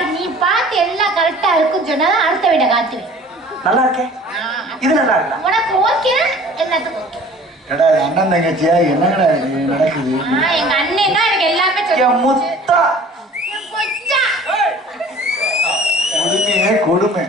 பாரு நீ பார்த்து எல்லாம் கரெக்டா இருக்குன்னு சொன்னாதான் அடுத்த வீட காட்டுவேன் நல்லா இருக்கே இது நல்லா இருக்கா உனக்கு ஓகே எல்லாத்துக்கும் ஓகே கடா அண்ணன் தங்கச்சியா? என்னங்கடா இது? நடக்குது? ஆ, எங்க அண்ணன் தான் எனக்கு எல்லாமே சொல்லி முத்தா. கொடுமையே கொடுமை.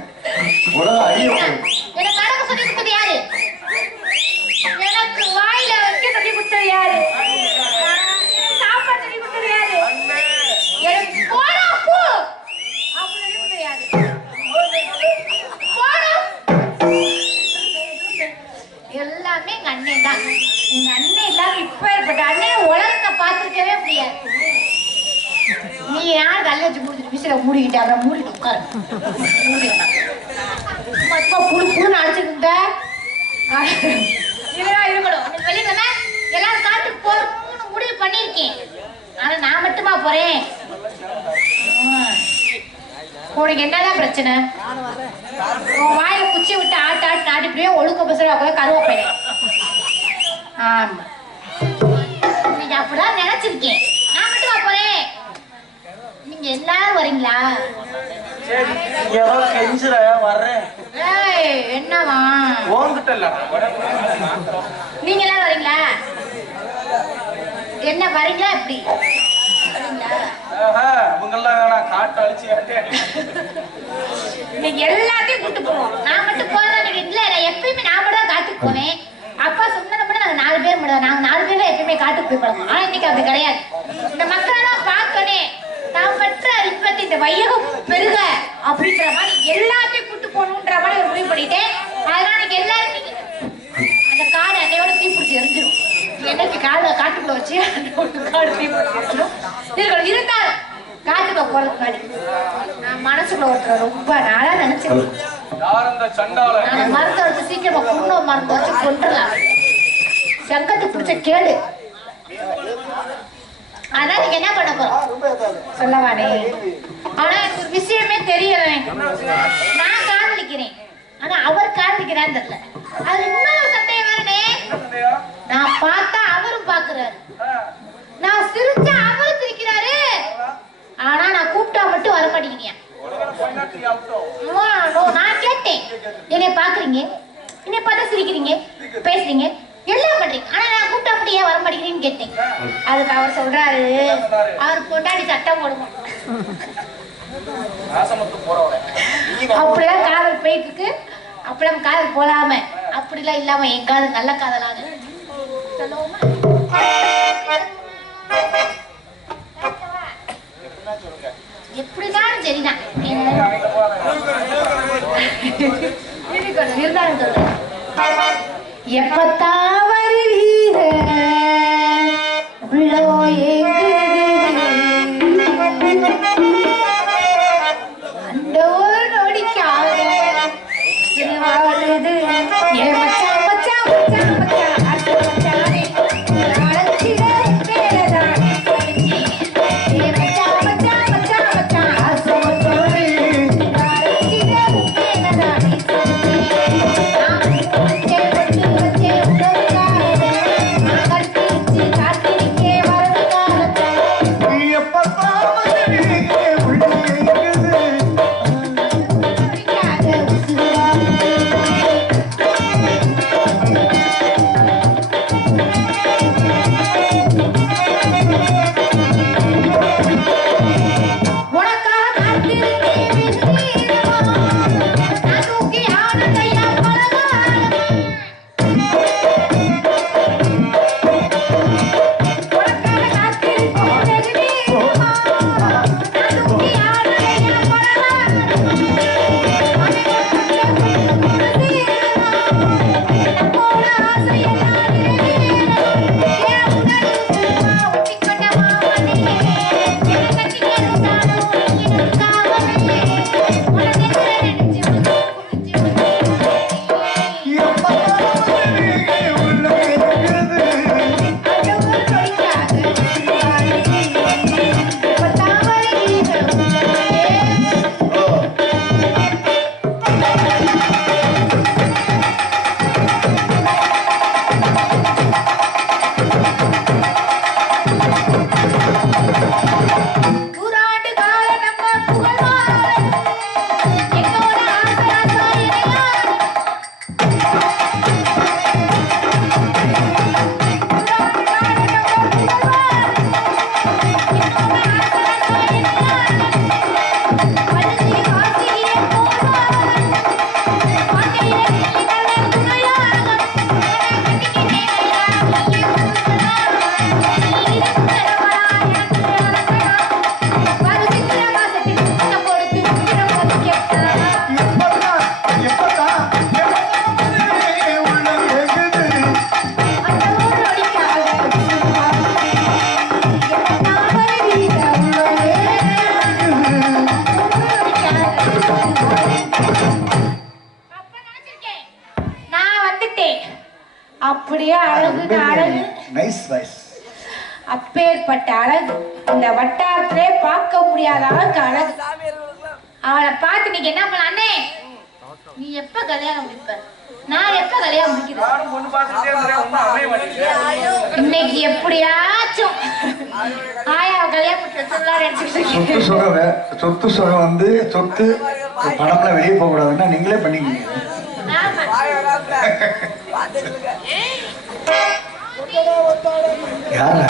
யார் கல்ல வச்சு முடிச்சுட்டு விசில மூடிக்கிட்டு அப்புறம் மூடிட்டு உட்காரு. மூடி. அப்பா புழு புழுன்னு அடிச்சுக்கிட்ட இதெல்லாம் இருக்கணும். வெளியே தானே எல்லாரும் காட்டுக்கு போகணும்னு முடிவு பண்ணியிருக்கேன் ஆனா நான் மட்டுமா போறேன்? உனக்கு என்னதான் பிரச்சனை? உன் வாயில குச்சி விட்டு ஆட்டு ஆட்டு நாட்டிப்படியே ஒழுக்க பசங்க போய் கருவப்பையில. ஆமா. நீங்க அப்படிதான் நினைச்சிருக்கேன் நான் மட்டுமா போறேன் நீங்க எல்லாரும் வரீங்களா? ஏதோ கெஞ்சுற வர்றேன்? என்னவா ஓங்கிட்ட நீங்க எல்லாரும் வரீங்களா? என்ன வரீங்களா எப்படி? இவங்கெல்லாம் வேணாம் காட்டு அழிச்சு இன்னைக்கு எல்லாத்தையும் கூட்டு போவோம். நான் மட்டும் போறதா இல்ல எப்பயுமே நான் மட்டும் தான் காட்டுக்கு போவேன். அப்பா சொன்னதை மட்டும் நாங்க நாலு பேர் மட்டும் நாங்க நாலு பேர் எப்பயுமே காட்டுக்கு போய் பழக்கம் ஆனா இன்னைக்கு அப்படி கிடையாது. இந்த வையகம் பெருக அப்படின்ற மாதிரி எல்லாத்தையும் கூட்டு போகணுன்ற மாதிரி ஒரு முடிவு பண்ணிட்டேன். அதனால இன்னைக்கு எல்லாரும் அந்த காடு அன்னையோட தீப்பிடிச்சு எரிஞ்சிடும் என்னைக்கு காடு காட்டுக்குள்ள வச்சு காடு எரிஞ்சிடும் இருக்கணும் இருந்தாலும் காட்டுக்குள்ள போறதுக்கு முன்னாடி. நான் மனசுக்குள்ள ஒருத்தர் ரொம்ப நாளா நினைச்சிருக்கேன். யார் அந்த சண்டாள நான் மருந்தை வச்சு சீக்கிரமா புண்ணோ மருந்து வச்சு கொண்டுலாம் சங்கத்து பிடிச்ச கேடு. அதான் நீங்க என்ன பண்ண போறோம் சொல்லவானே ஆனா எனக்கு ஒரு விஷயமே தெரியல. நான் காதலிக்கிறேன். ஆனா அவர் காதலிக்கிறான்னு தெரியல. அது இன்னொரு சந்தேகம் வேறனே நான் பார்த்தா அவரும் பாக்குறாரு நான் சிரிச்சா அவரும் சிரிக்கிறாரு. ஆனா நான் கூப்பிட்டா மட்டும் வர நோ, நான் கேட்டேன். என்னை பாக்குறீங்க என்னை பார்த்தா சிரிக்கிறீங்க? பேசுறீங்க? எல்லாம் பண்றீங்க. ஆனா நான் கூப்பிட்டா மட்டும் ஏன் வர மாட்டேங்கிறீங்கன்னு கேட்டேன். அதுக்கு அவர் சொல்றாரு. அவர் கொண்டாடி சட்டம் போடுவோம் அப்படிலாம் காதல் போயிட்டு இருக்கு அப்படிலாம் காதல் போலாம. அப்படிலாம் இல்லாம என் காதல் நல்ல காதலாக. சொல்லுவோமா அப்படியே அழகு அழகு. நைஸ் வாய்ஸ் அப்பேற்பட்ட அழகு. இந்த வட்டாரத்திலே பார்க்க முடியாத அளவுக்கு அழகு. அவளை பார்த்து நீங்க என்ன பண்ண அண்ணே? நீ எப்ப கல்யாணம் முடிப்ப? நான் எப்ப கல்யாணம் மாட்டேங்குது இன்னைக்கு எப்படியாச்சும். ஆயா கல்யாணம் சொத்து சொத்து சுகம் வந்து சொத்து பணம்லாம் வெளியே போக கூடாதுன்னா நீங்களே பண்ணிக்கிங்க. யார்